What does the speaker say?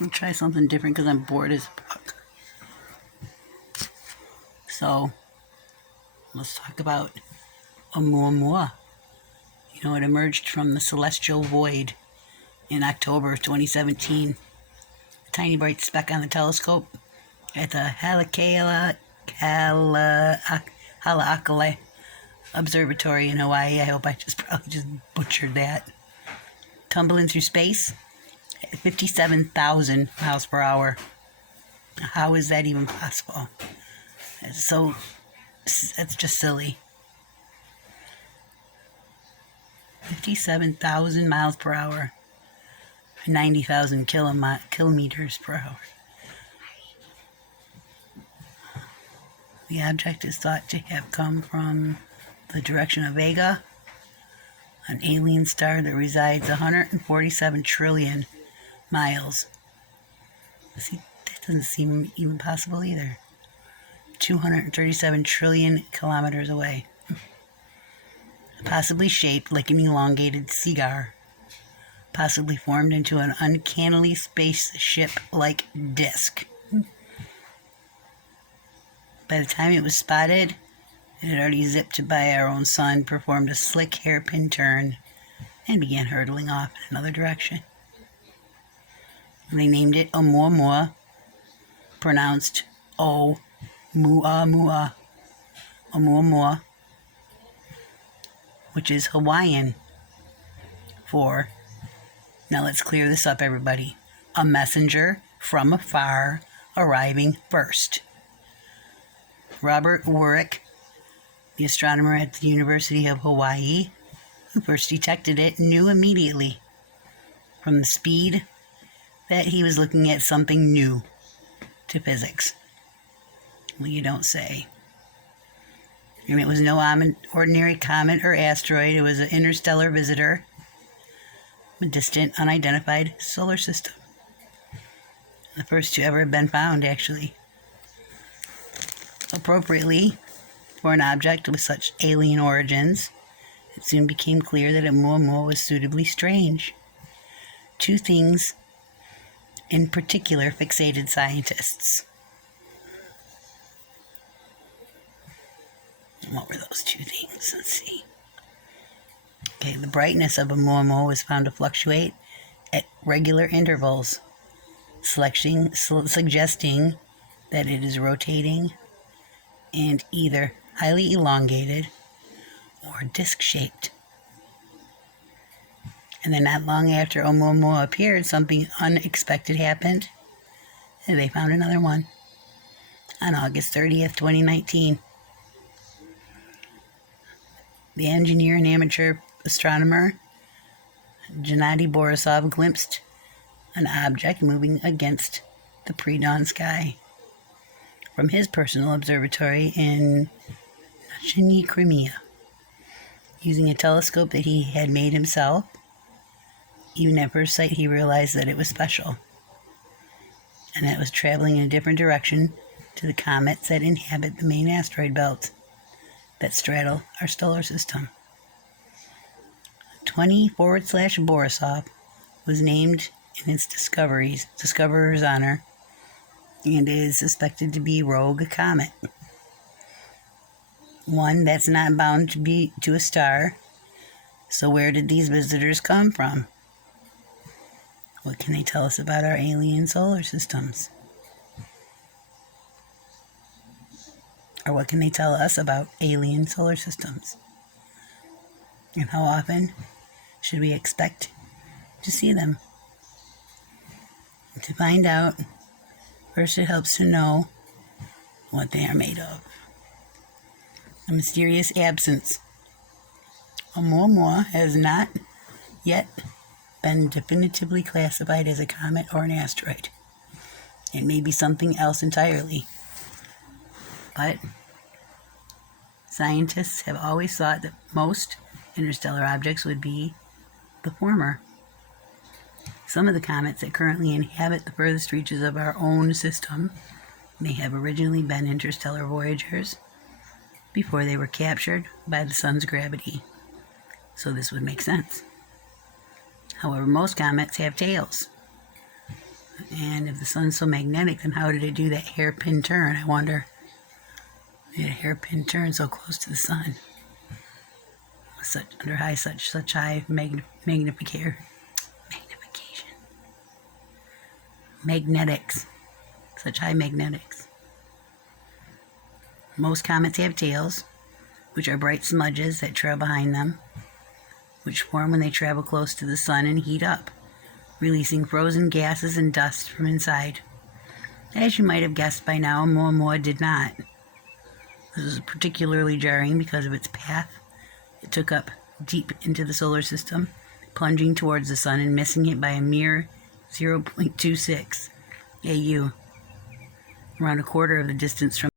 I'll try something different because I'm bored as fuck. So, let's talk about Oumuamua. You know, it emerged from the celestial void in October of 2017. A tiny bright speck on the telescope at the Haleakala Observatory in Hawaii. I hope I probably just butchered that. Tumbling through space at 57,000 miles per hour. How is that even possible? That's just silly. 57,000 miles per hour. 90,000 kilometers per hour. The object is thought to have come from the direction of Vega, an alien star that resides 147 trillion miles. See, that doesn't seem even possible either. 237 trillion kilometers away. Possibly shaped like an elongated cigar. Possibly formed into an uncannily spaceship-like disk. By the time it was spotted, it had already zipped by our own sun, performed a slick hairpin turn, and began hurtling off in another direction. They named it Oumuamua, pronounced O-Mua-Mua, Oumuamua, which is Hawaiian for, now let's clear this up, everybody, a messenger from afar arriving first. Robert Warwick, the astronomer at the University of Hawaii, who first detected it, knew immediately from the speed that he was looking at something new to physics. Well, you don't say. And it was no ordinary comet or asteroid. It was an interstellar visitor, a distant, unidentified solar system. The first to ever have been found, actually. Appropriately, for an object with such alien origins, it soon became clear that Oumuamua was suitably strange. Two things in particular fixated scientists. What were those two things? Let's see. Okay, the brightness of Oumuamua was found to fluctuate at regular intervals, suggesting that it is rotating and either highly elongated or disc-shaped. And then not long after Oumuamua appeared, something unexpected happened, and they found another one on August 30th, 2019. The engineer and amateur astronomer Gennady Borisov glimpsed an object moving against the pre-dawn sky from his personal observatory in Nizhny Crimea. Using a telescope that he had made himself, even at first sight he realized that it was special, and that it was traveling in a different direction to the comets that inhabit the main asteroid belt that straddle our solar system. 20/Borisov was named in its discoverer's honor, and is suspected to be rogue comet. One that's not bound to be to a star. So where did these visitors come from? What can they tell us about our alien solar systems? Or what can they tell us about alien solar systems? And how often should we expect to see them? And to find out, first it helps to know what they are made of. A mysterious absence. Oumuamua has not yet been definitively classified as a comet or an asteroid. It may be something else entirely. But scientists have always thought that most interstellar objects would be the former. Some of the comets that currently inhabit the furthest reaches of our own system may have originally been interstellar voyagers before they were captured by the sun's gravity. So this would make sense. However, most comets have tails, And if the sun's so magnetic, then how did it do that hairpin turn? I wonder. It had a hairpin turn so close to the sun. Such high magnification. Magnetics. Such high magnetics. Most comets have tails, which are bright smudges that trail behind them, which form when they travel close to the sun and heat up, releasing frozen gases and dust from inside. As you might have guessed by now, Oumuamua did not. This was particularly jarring because of its path. It took up deep into the solar system, plunging towards the sun and missing it by a mere 0.26 AU, around a quarter of the distance from